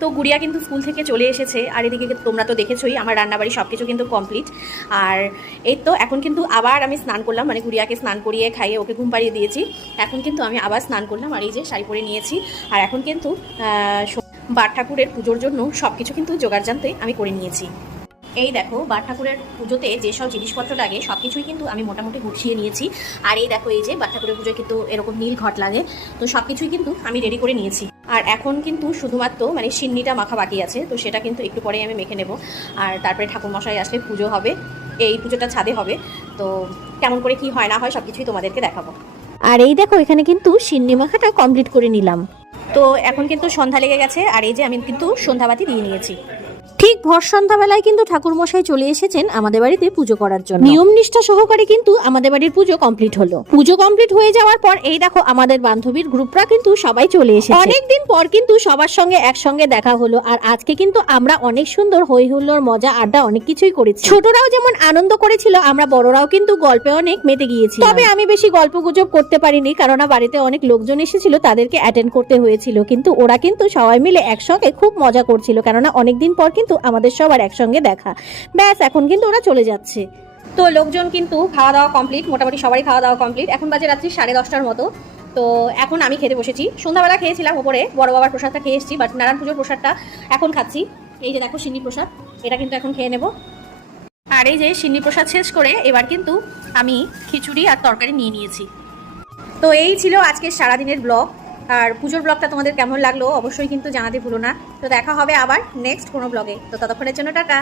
তো গুড়িয়া কিন্তু স্কুল থেকে চলে এসেছে, আর এদিকে তোমরা তো দেখেছোই আমার রান্নাবাড়ি সব কিছু কিন্তু কমপ্লিট। আর এই তো এখন কিন্তু আবার আমি স্নান করলাম, মানে গুড়িয়াকে স্নান করিয়ে খাইয়ে ওকে ঘুম পাড়িয়ে দিয়েছি। এখন কিন্তু আমি আবার স্নান করলাম, আর এই যে শাড়ি পরে নিয়েছি। আর এখন কিন্তু বাট ঠাকুরের পুজোর জন্য সব কিছু কিন্তু জোগাড় জানতে আমি করে নিয়েছি। এই দেখো বাট ঠাকুরের পুজোতে যেসব জিনিসপত্র লাগে সব কিছুই কিন্তু আমি মোটামুটি গুছিয়ে নিয়েছি। আর এই দেখো এই যে বাট ঠাকুরের পুজোয় কিন্তু এরকম নীল ঘট লাগে, তো সব কিছুই কিন্তু আমি রেডি করে নিয়েছি। আর এখন কিন্তু শুধুমাত্র মানে সিন্নিটা মাখা বাকি আছে, তো সেটা কিন্তু একটু পরেই আমি মেখে নেব। আর তারপরে ঠাকুরমশাই আসলে পুজো হবে, এই পুজোটা ছাদে হবে। তো কেমন করে কি হয় না হয় সব কিছুই তোমাদেরকে দেখাবো। আর এই দেখো এখানে কিন্তু সিন্নি মাখাটা কমপ্লিট করে নিলাম। তো এখন কিন্তু সন্ধ্যা লেগে গেছে, আর এই যে আমি কিন্তু সন্ধ্যাবাতি দিয়ে নিয়েছি। ঠিক ভর সন্ধ্যাবেলায় কিন্তু ঠাকুরমশাই চলে এসেছেন আমাদের বাড়িতে পুজো করার জন্য। নিয়ম নিষ্ঠা সহকারে কিন্তু আমাদের বাড়ির পুজো কমপ্লিট হলো। পুজো কমপ্লিট হয়ে যাওয়ার পর এই দেখো আমাদের বান্ধবীর গ্রুপরা কিন্তু সবাই চলে এসেছে। অনেকদিন পর কিন্তু সবার সঙ্গে একসঙ্গে দেখা হলো, আর আজকে কিন্তু আমরা অনেক সুন্দর হই হুল্লোড় মজা আড্ডা অনেক কিছুই করেছি। ছোটরাও যেমন আনন্দ করেছিল, আমরা বড়রাও কিন্তু গল্পে অনেক মেতে গিয়েছি। তবে আমি বেশি গল্প গুজব করতে পারিনি, কারণ বাড়িতে অনেক লোকজন এসেছিল, তাদেরকে অ্যাটেন্ড করতে হয়েছিল। কিন্তু ওরা কিন্তু সবাই মিলে একসঙ্গে খুব মজা করছিল, কেননা অনেকদিন পর কিন্তু আমাদের সবার একসঙ্গে দেখা। ব্যাস এখন কিন্তু ওরা চলে যাচ্ছে। তো লোকজন কিন্তু খাওয়া দাওয়া কমপ্লিট, মোটামুটি সবারই খাওয়া দাওয়া কমপ্লিট। এখন বাজে রাত্রি 10:30টার মতো। তো এখন আমি খেতে বসেছি। সন্ধ্যাবেলা খেয়েছিলাম ওপরে বড় বাবার প্রসাদটা খেয়ে এসেছি, বাট নারায়ণ পুজোর প্রসাদটা এখন খাচ্ছি। এই যে দেখো সিন্নি প্রসাদ, এটা কিন্তু এখন খেয়ে নেব। আর এই যে সিন্নি প্রসাদ শেষ করে এবার কিন্তু আমি খিচুড়ি আর তরকারি নিয়ে নিয়েছি। তো এই ছিল আজকের সারাদিনের ব্লগ। আর পুজোর ব্লগটা তোমাদের কেমন লাগলো অবশ্যই কিন্তু জানাতে ভুলো না। তো দেখা হবে আবার নেক্সট কোনো ব্লগে। তো ততক্ষণের জন্য টাটা।